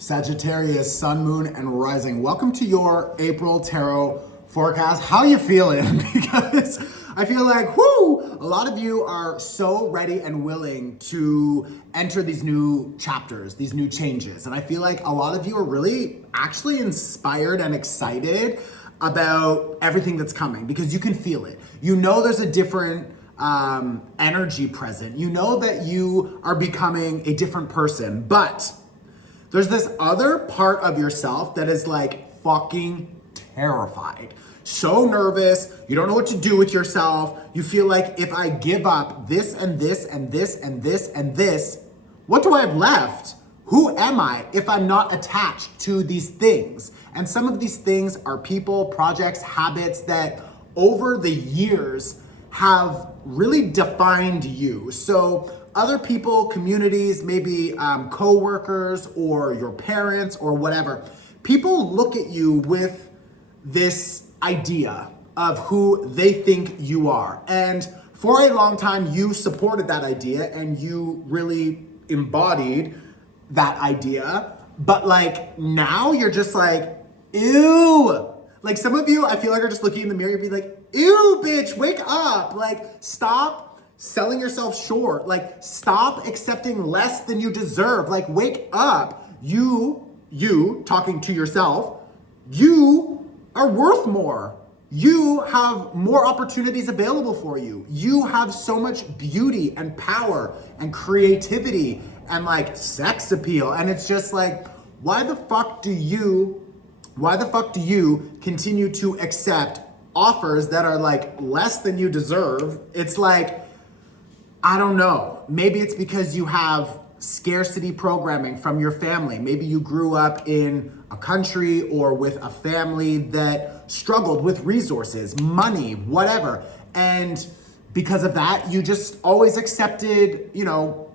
Sagittarius, Sun, Moon, and Rising. Welcome to your April Tarot forecast. How you feeling? Because I feel like, a lot of you are so ready and willing to enter these new chapters, these new changes. And I feel like a lot of you are really actually inspired and excited about everything that's coming because you can feel it. You know there's a different energy present. You know that you are becoming a different person, but there's this other part of yourself that is like fucking terrified. So nervous, you don't know what to do with yourself. You feel like if I give up this and this and this and this and this, what do I have left? Who am I if I'm not attached to these things? And some of these things are people, projects, habits that over the years have really defined you. So other people, communities, maybe co-workers or your parents or whatever, people look at you with this idea of who they think you are. And for a long time, you supported that idea and you really embodied that idea. But like now you're just like, ew. Like some of you, I feel like are just looking in the mirror and be like, ew, bitch, wake up. Like stop selling yourself short. Like stop accepting less than you deserve. Like wake up. You talking to yourself, you are worth more. You have more opportunities available for you. You have so much beauty and power and creativity and like sex appeal. And it's just like, why the fuck do you continue to accept offers that are like less than you deserve? It's like, I don't know. Maybe it's because you have scarcity programming from your family. Maybe you grew up in a country or with a family that struggled with resources, money, whatever. And because of that, you just always accepted,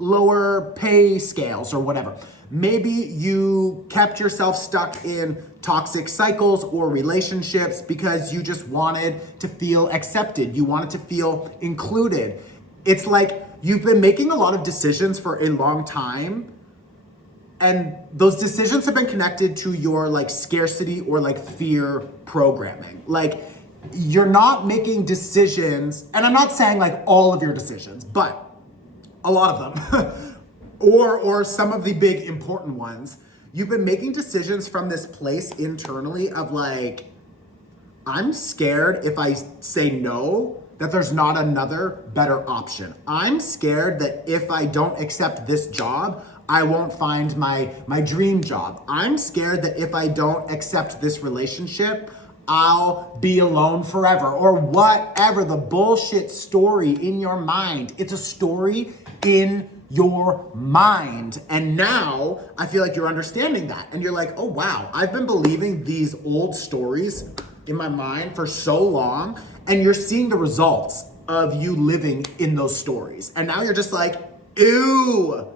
lower pay scales or whatever. Maybe you kept yourself stuck in toxic cycles or relationships because you just wanted to feel accepted. You wanted to feel included. It's like you've been making a lot of decisions for a long time, and those decisions have been connected to your like scarcity or like fear programming. Like you're not making decisions, and I'm not saying like all of your decisions, but a lot of them, or some of the big important ones. You've been making decisions from this place internally of like, I'm scared if I say no, that there's not another better option. I'm scared that if I don't accept this job, I won't find my dream job. I'm scared that if I don't accept this relationship, I'll be alone forever, or whatever the bullshit story in your mind. It's a story in your mind. And now I feel like you're understanding that. And you're like, oh wow, I've been believing these old stories in my mind for so long, and you're seeing the results of you living in those stories. And now you're just like, ew,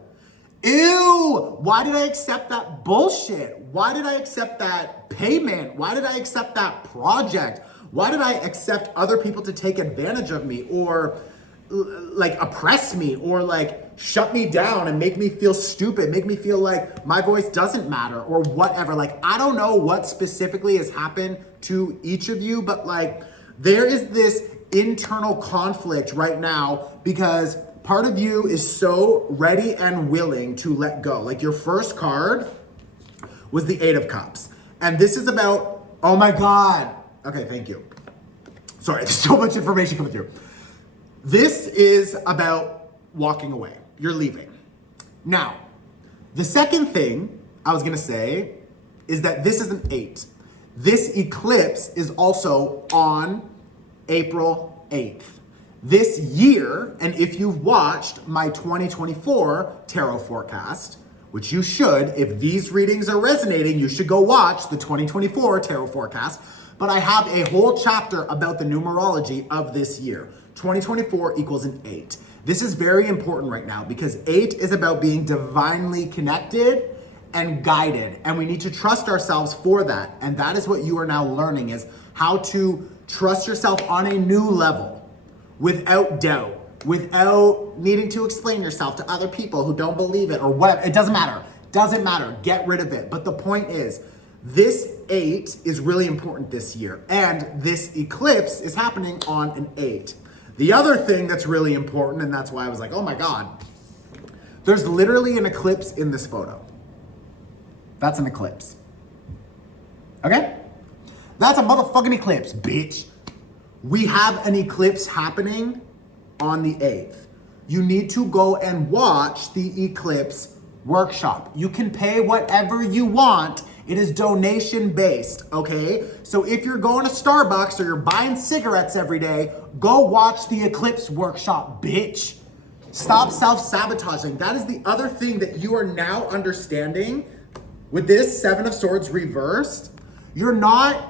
why did I accept that bullshit? Why did I accept that payment? Why did I accept that project? Why did I accept other people to take advantage of me or like oppress me or like shut me down and make me feel stupid, make me feel like my voice doesn't matter or whatever? Like, I don't know what specifically has happened to each of you, but like there is this internal conflict right now because part of you is so ready and willing to let go. Like your first card was the 8 of Cups. And this is about, oh my God. Okay, thank you. Sorry, there's so much information coming through. This is about walking away. You're leaving. Now, the second thing I was gonna say is that this is an 8. This eclipse is also on April 8th. This year, and if you've watched my 2024 tarot forecast, which you should, if these readings are resonating, you should go watch the 2024 tarot forecast, but I have a whole chapter about the numerology of this year. 2024 equals an 8. This is very important right now because 8 is about being divinely connected and guided, and we need to trust ourselves for that. And that is what you are now learning, is how to trust yourself on a new level without doubt, without needing to explain yourself to other people who don't believe it or whatever. It doesn't matter. Doesn't matter, get rid of it. But the point is, this 8 is really important this year. And this eclipse is happening on an 8. The other thing that's really important, and that's why I was like, oh my God, there's literally an eclipse in this photo. That's an eclipse. Okay? That's a motherfucking eclipse, bitch. We have an eclipse happening on the 8th. You need to go and watch the eclipse workshop. You can pay whatever you want. It is donation based, okay? So if you're going to Starbucks or you're buying cigarettes every day, go watch the eclipse workshop, bitch. Stop self-sabotaging. That is the other thing that you are now understanding with this 7 of Swords reversed. You're not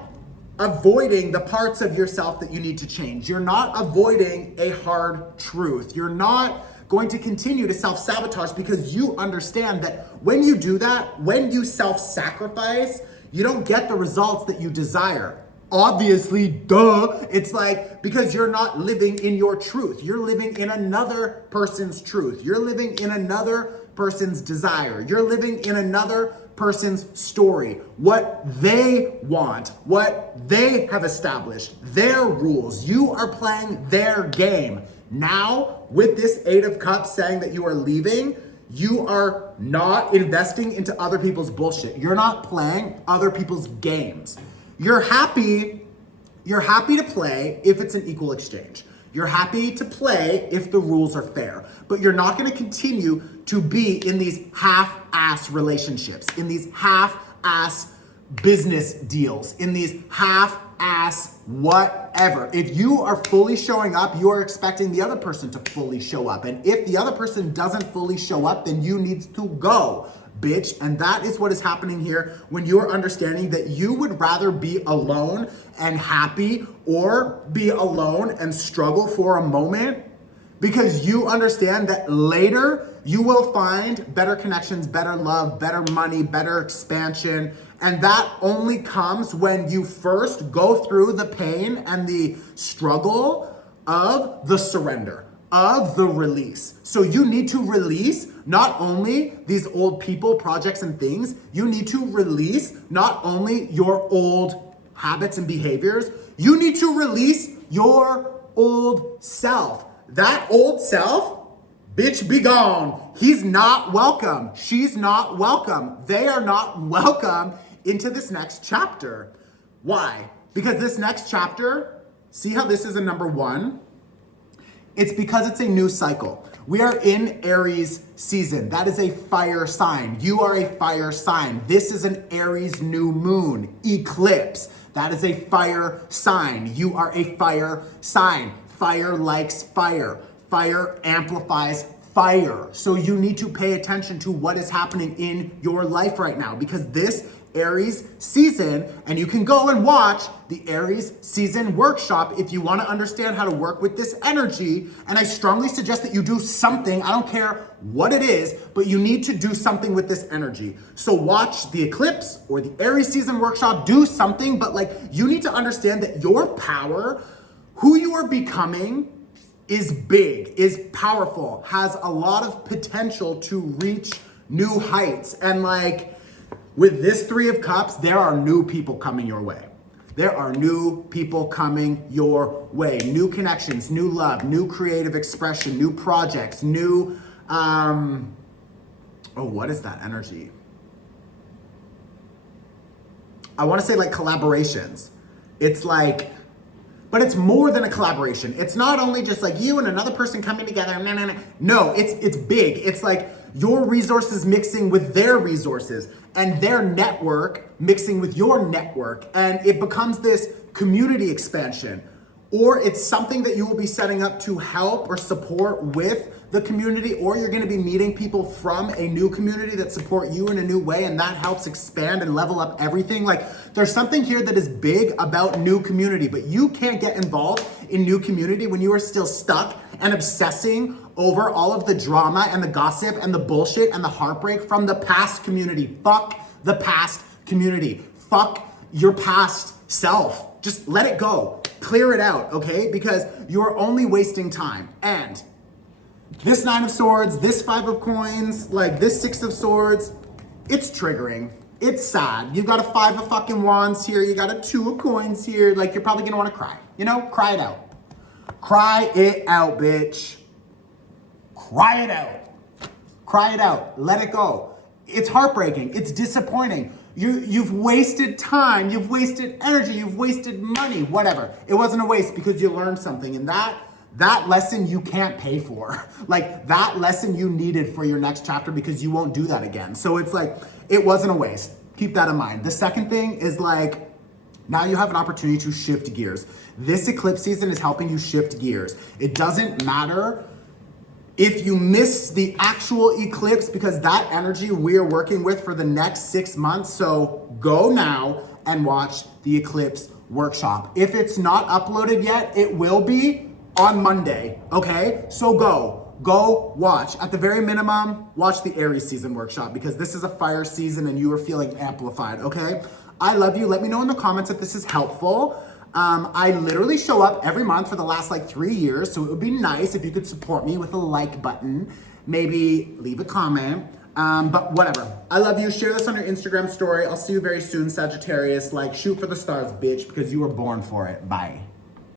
avoiding the parts of yourself that you need to change. You're not avoiding a hard truth. You're not going to continue to self-sabotage because you understand that when you do that, when you self-sacrifice, you don't get the results that you desire. Obviously, duh. It's like, because you're not living in your truth. You're living in another person's truth. You're living in another person's desire. You're living in another person's story, what they want, what they have established, their rules. You are playing their game. Now, with this 8 of Cups saying that you are leaving, you are not investing into other people's bullshit. You're not playing other people's games. You're happy to play if it's an equal exchange. You're happy to play if the rules are fair, but you're not going to continue to be in these half-ass relationships, in these half-ass business deals, in these half-ass whatever. If you are fully showing up, you are expecting the other person to fully show up. And if the other person doesn't fully show up, then you need to go, bitch. And that is what is happening here when you're understanding that you would rather be alone and happy or be alone and struggle for a moment, because you understand that later you will find better connections, better love, better money, better expansion. And that only comes when you first go through the pain and the struggle of the surrender, of the release. So you need to release not only these old people, projects, and things, you need to release not only your old habits and behaviors, you need to release your old self. That old self, bitch, be gone. He's not welcome. She's not welcome. They are not welcome into this next chapter. Why? Because this next chapter, see how this is a number 1? It's because it's a new cycle. We are in Aries season. That is a fire sign. You are a fire sign. This is an Aries new moon eclipse. That is a fire sign. You are a fire sign. Fire likes fire. Fire amplifies fire. So you need to pay attention to what is happening in your life right now, because this Aries season, and you can go and watch the Aries season workshop if you want to understand how to work with this energy. And I strongly suggest that you do something. I don't care what it is, but you need to do something with this energy. So watch the eclipse or the Aries season workshop, do something, but like, you need to understand that your power, who you are becoming, is big, is powerful, has a lot of potential to reach new heights. And like, with this 3 of Cups, there are new people coming your way. There are new people coming your way. New connections, new love, new creative expression, new projects, new, what is that energy? I want to say like collaborations. It's like, but it's more than a collaboration. It's not only just like you and another person coming together. No, it's big. It's like your resources mixing with their resources and their network mixing with your network. And it becomes this community expansion. Or it's something that you will be setting up to help or support with the community, or you're gonna be meeting people from a new community that support you in a new way, and that helps expand and level up everything. Like, there's something here that is big about new community, but you can't get involved in new community when you are still stuck and obsessing over all of the drama and the gossip and the bullshit and the heartbreak from the past community. Fuck the past community. Fuck your past self. Just let it go. Clear it out, okay? Because you're only wasting time. And this 9 of Swords, this 5 of Coins, like this 6 of Swords, it's triggering. It's sad. You got a 5 of fucking wands here. You got a 2 of coins here. Like, you're probably gonna wanna cry. You know, cry it out. Cry it out, bitch. Cry it out. Cry it out. Let it go. It's heartbreaking. It's disappointing. You've wasted time. You've wasted energy. You've wasted money. Whatever. It wasn't a waste because you learned something. And that lesson you can't pay for. Like, that lesson you needed for your next chapter because you won't do that again. So it's like, it wasn't a waste. Keep that in mind. The second thing is like, now you have an opportunity to shift gears. This eclipse season is helping you shift gears. It doesn't matter if you miss the actual eclipse because that energy we're working with for the next 6 months. So go now and watch the eclipse workshop. If it's not uploaded yet, it will be on Monday, okay? So go watch. At the very minimum, watch the Aries season workshop because this is a fire season and you are feeling amplified, okay? I love you. Let me know in the comments if this is helpful. I literally show up every month for the last like 3 years, so it would be nice if you could support me with a like button, maybe leave a comment, but whatever. I love you. Share this on your Instagram story. I'll see you very soon, Sagittarius. Like, shoot for the stars, bitch, because you were born for it. Bye.